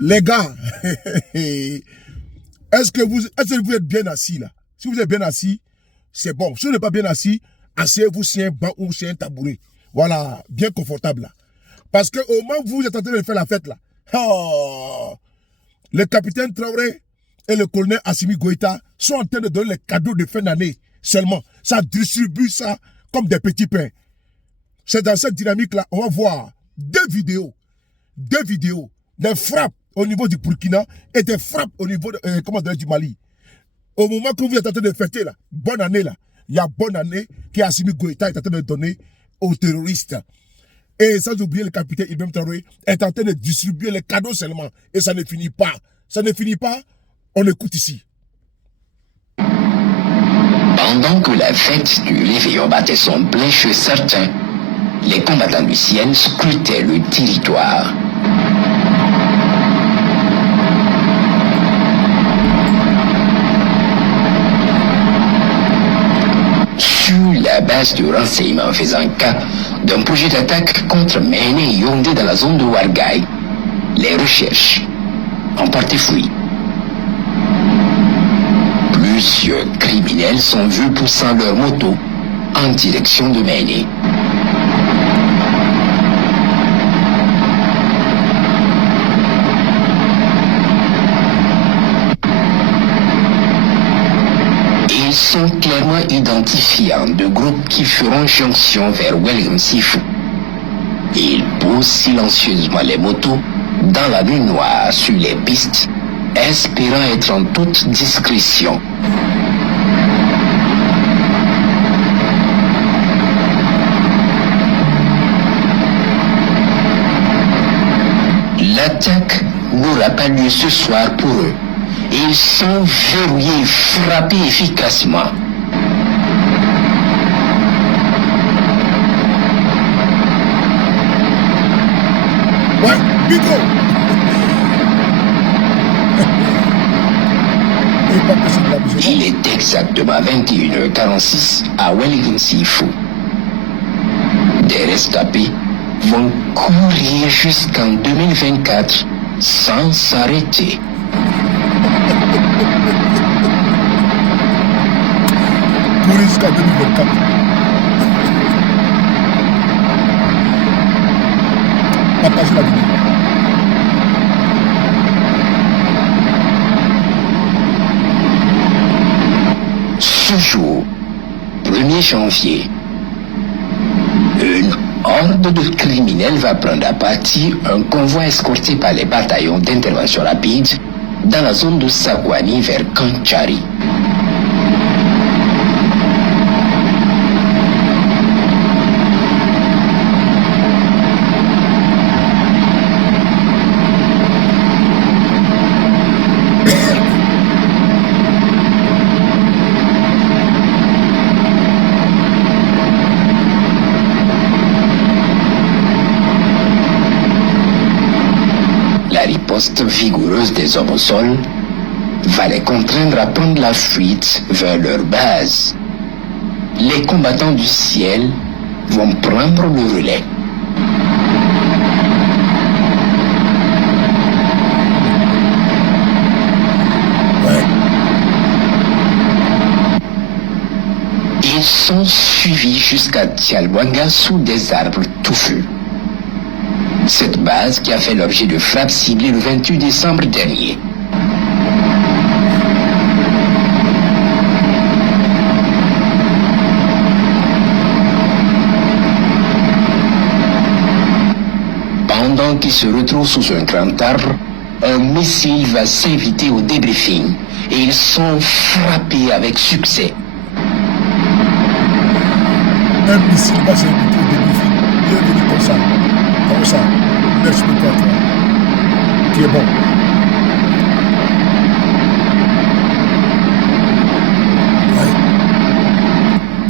Les gars, est-ce que vous êtes bien assis là? Si vous êtes bien assis, c'est bon. Si vous n'êtes pas bien assis, asseyez-vous sur un banc ou sur un tabouret. Voilà, bien confortable là. Parce que au moment où vous êtes en train de faire la fête là, oh, le capitaine Traoré et le colonel Assimi Goïta sont en train de donner les cadeaux de fin d'année seulement. Ça distribue ça comme des petits pains. C'est dans cette dynamique-là, on va voir deux vidéos, des frappes au niveau du Burkina et des frappes au niveau du Mali. Au moment que vous êtes en train de fêter là, bonne année là, il y a bonne année qu'Assimi Goïta est en train de donner aux terroristes. Et sans oublier le capitaine Ibrahim Traoré est en train de distribuer les cadeaux seulement. Et ça ne finit pas. Ça ne finit pas. On écoute ici. Pendant que la fête du réveillon battait son plein chez certains, les combattants du ciel scrutaient le territoire. Sur la base de renseignement faisant cas d'un projet d'attaque contre Méné et Yaoundé dans la zone de Ouarghaï, les recherches ont porté fruit. Plusieurs criminels sont vus poussant leur moto en direction de Méné. Ils sont clairement identifiés en deux groupes qui feront jonction vers William Sifu. Ils poussent silencieusement les motos dans la nuit noire sur les pistes, espérant être en toute discrétion. L'attaque n'aura pas lieu ce soir pour eux. Ils sont verrouillés et frappés efficacement. Ouais, micro. Il est exactement 21h46 à Wellington Sifu. Des rescapés vont courir jusqu'en 2024 sans s'arrêter. Courir jusqu'en 2024. Partagez la vidéo. Ce jour, 1er janvier, une horde de criminels va prendre à partie un convoi escorté par les bataillons d'intervention rapide dans la zone de Sakouani vers Kanchari. La riposte vigoureuse des hommes au sol va les contraindre à prendre la fuite vers leur base. Les combattants du ciel vont prendre le relais. Ils sont suivis jusqu'à Tialbouanga sous des arbres touffus. Cette base qui a fait l'objet de frappes ciblées le 28 décembre dernier. Pendant qu'ils se retrouvent sous un grand arbre, un missile va s'inviter au débriefing et ils sont frappés avec succès. Un missile va s'inviter au débriefing. Bienvenue comme ça. Comme ça. Merci beaucoup à toi. Tu es bon.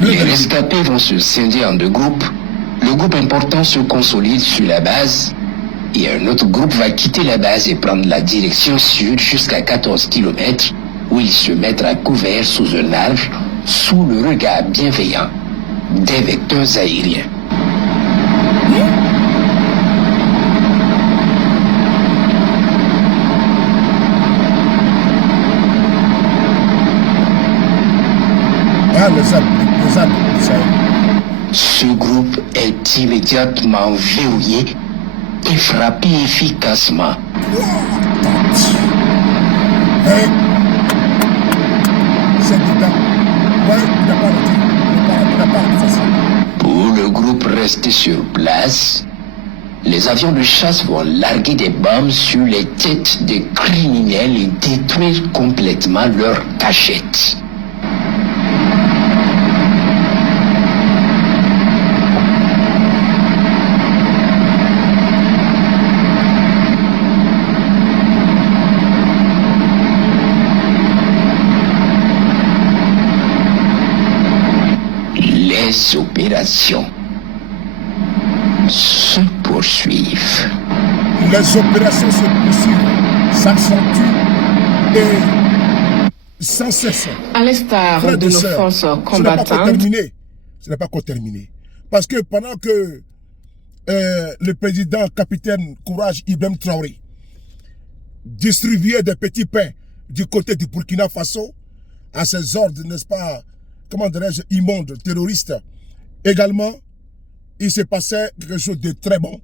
Ouais. Les rescapés vont se scinder en deux groupes. Le groupe important se consolide sur la base et un autre groupe va quitter la base et prendre la direction sud jusqu'à 14 km où ils se mettent à couvert sous un arbre sous le regard bienveillant des vecteurs aériens. dans les arbres du Sahel. Ce groupe est immédiatement verrouillé et frappé efficacement. Hey, c'est dedans. Ouais, il n'a pas arrêté. Il n'a pas arrêté facile. Pour le groupe resté sur place, les avions de chasse vont larguer des bombes sur les têtes des criminels et détruire complètement leur cachette. Les opérations se poursuivent. Les opérations se poursuivent, s'accentuent et sans cesse. À l'instar Frères de et nos sœurs, forces ce n'est pas encore combattantes, terminé. Ce n'est pas encore terminé. Parce que pendant que le président capitaine Courage Ibrahim Traoré distribuait des petits pains du côté du Burkina Faso à ses ordres, n'est-ce pas, comment dirais-je, immondes, terroristes, également, il se passait quelque chose de très bon.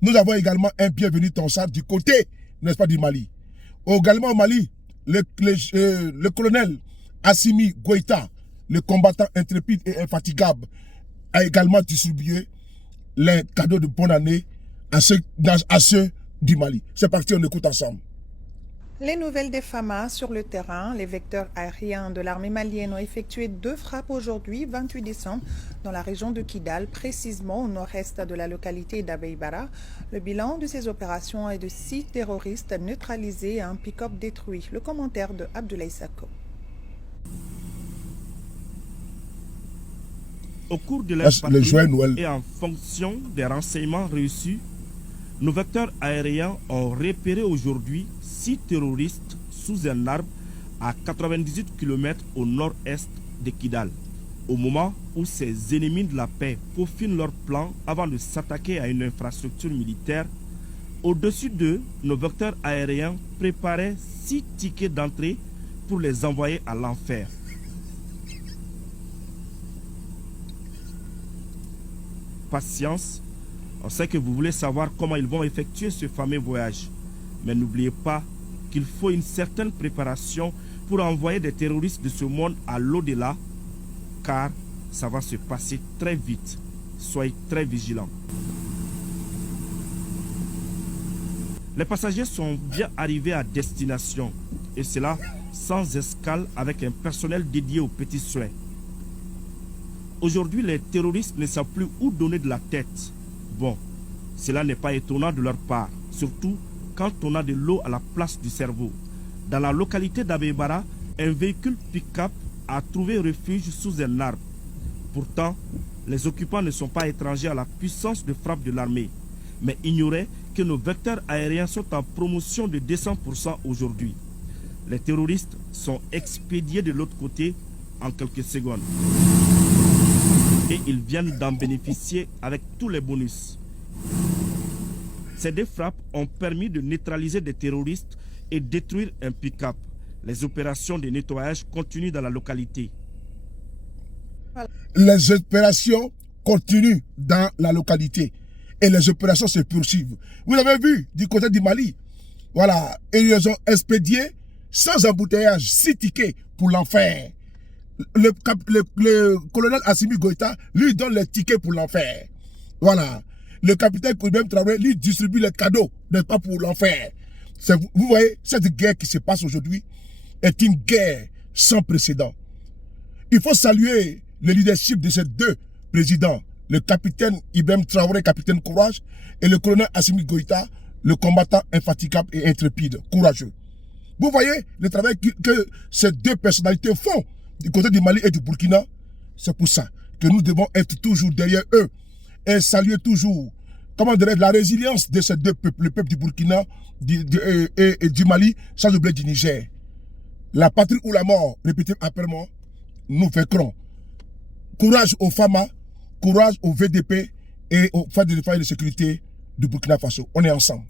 Nous avons également un bienvenu Tonsar du côté, n'est-ce pas, du Mali. Également au Mali, le colonel Assimi Goïta, le combattant intrépide et infatigable, a également distribué les cadeaux de bonne année à ceux du Mali. C'est parti, on écoute ensemble. Les nouvelles des FAMA sur le terrain, les vecteurs aériens de l'armée malienne ont effectué 2 frappes aujourd'hui, 28 décembre, dans la région de Kidal, précisément au nord-est de la localité d'Abeybara. Le bilan de ces opérations est de 6 terroristes neutralisés et un pick-up détruit. Le commentaire de Abdoulaye Sako. Au cours de leur patrouille et en fonction des renseignements reçus, nos vecteurs aériens ont repéré aujourd'hui 6 terroristes sous un arbre à 98 km au nord-est de Kidal, au moment où ces ennemis de la paix peaufinent leur plan avant de s'attaquer à une infrastructure militaire. Au-dessus d'eux, nos vecteurs aériens préparaient 6 tickets d'entrée pour les envoyer à l'enfer. Patience, on sait que vous voulez savoir comment ils vont effectuer ce fameux voyage. Mais n'oubliez pas qu'il faut une certaine préparation pour envoyer des terroristes de ce monde à l'au-delà, car ça va se passer très vite. Soyez très vigilants. Les passagers sont bien arrivés à destination, et cela sans escale avec un personnel dédié aux petits soins. Aujourd'hui, les terroristes ne savent plus où donner de la tête. Bon, cela n'est pas étonnant de leur part, surtout quand on a de l'eau à la place du cerveau. Dans la localité d'Abeybara, un véhicule pick-up a trouvé refuge sous un arbre. Pourtant, les occupants ne sont pas étrangers à la puissance de frappe de l'armée, mais ignoraient que nos vecteurs aériens sont en promotion de 200% aujourd'hui. Les terroristes sont expédiés de l'autre côté en quelques secondes. Et ils viennent d'en bénéficier avec tous les bonus. Ces 2 frappes ont permis de neutraliser des terroristes et détruire un pick-up. Les opérations de nettoyage continuent dans la localité. Les opérations continuent dans la localité et les opérations se poursuivent. Vous avez vu du côté du Mali, voilà, ils ont expédié sans embouteillage 6 tickets pour l'enfer. Le colonel Assimi Goïta lui donne les tickets pour l'enfer. Voilà. Le capitaine Ibrahim Traoré lui distribue les cadeaux, n'est-ce pas, pour l'enfer. Vous voyez, cette guerre qui se passe aujourd'hui est une guerre sans précédent. Il faut saluer le leadership de ces 2 présidents, le capitaine Ibrahim Traoré, capitaine courage, et le colonel Assimi Goïta, le combattant infatigable et intrépide, courageux. Vous voyez le travail que ces 2 personnalités font du côté du Mali et du Burkina. C'est pour ça que nous devons être toujours derrière eux et saluer toujours, comment dirais-je, la résilience de ces 2 peuples, le peuple du Burkina et du Mali, sans oublier du Niger. La patrie ou la mort, répétez après moi, nous vaincrons. Courage aux FAMA, courage au VDP et aux forces de défense et de sécurité du Burkina Faso. On est ensemble.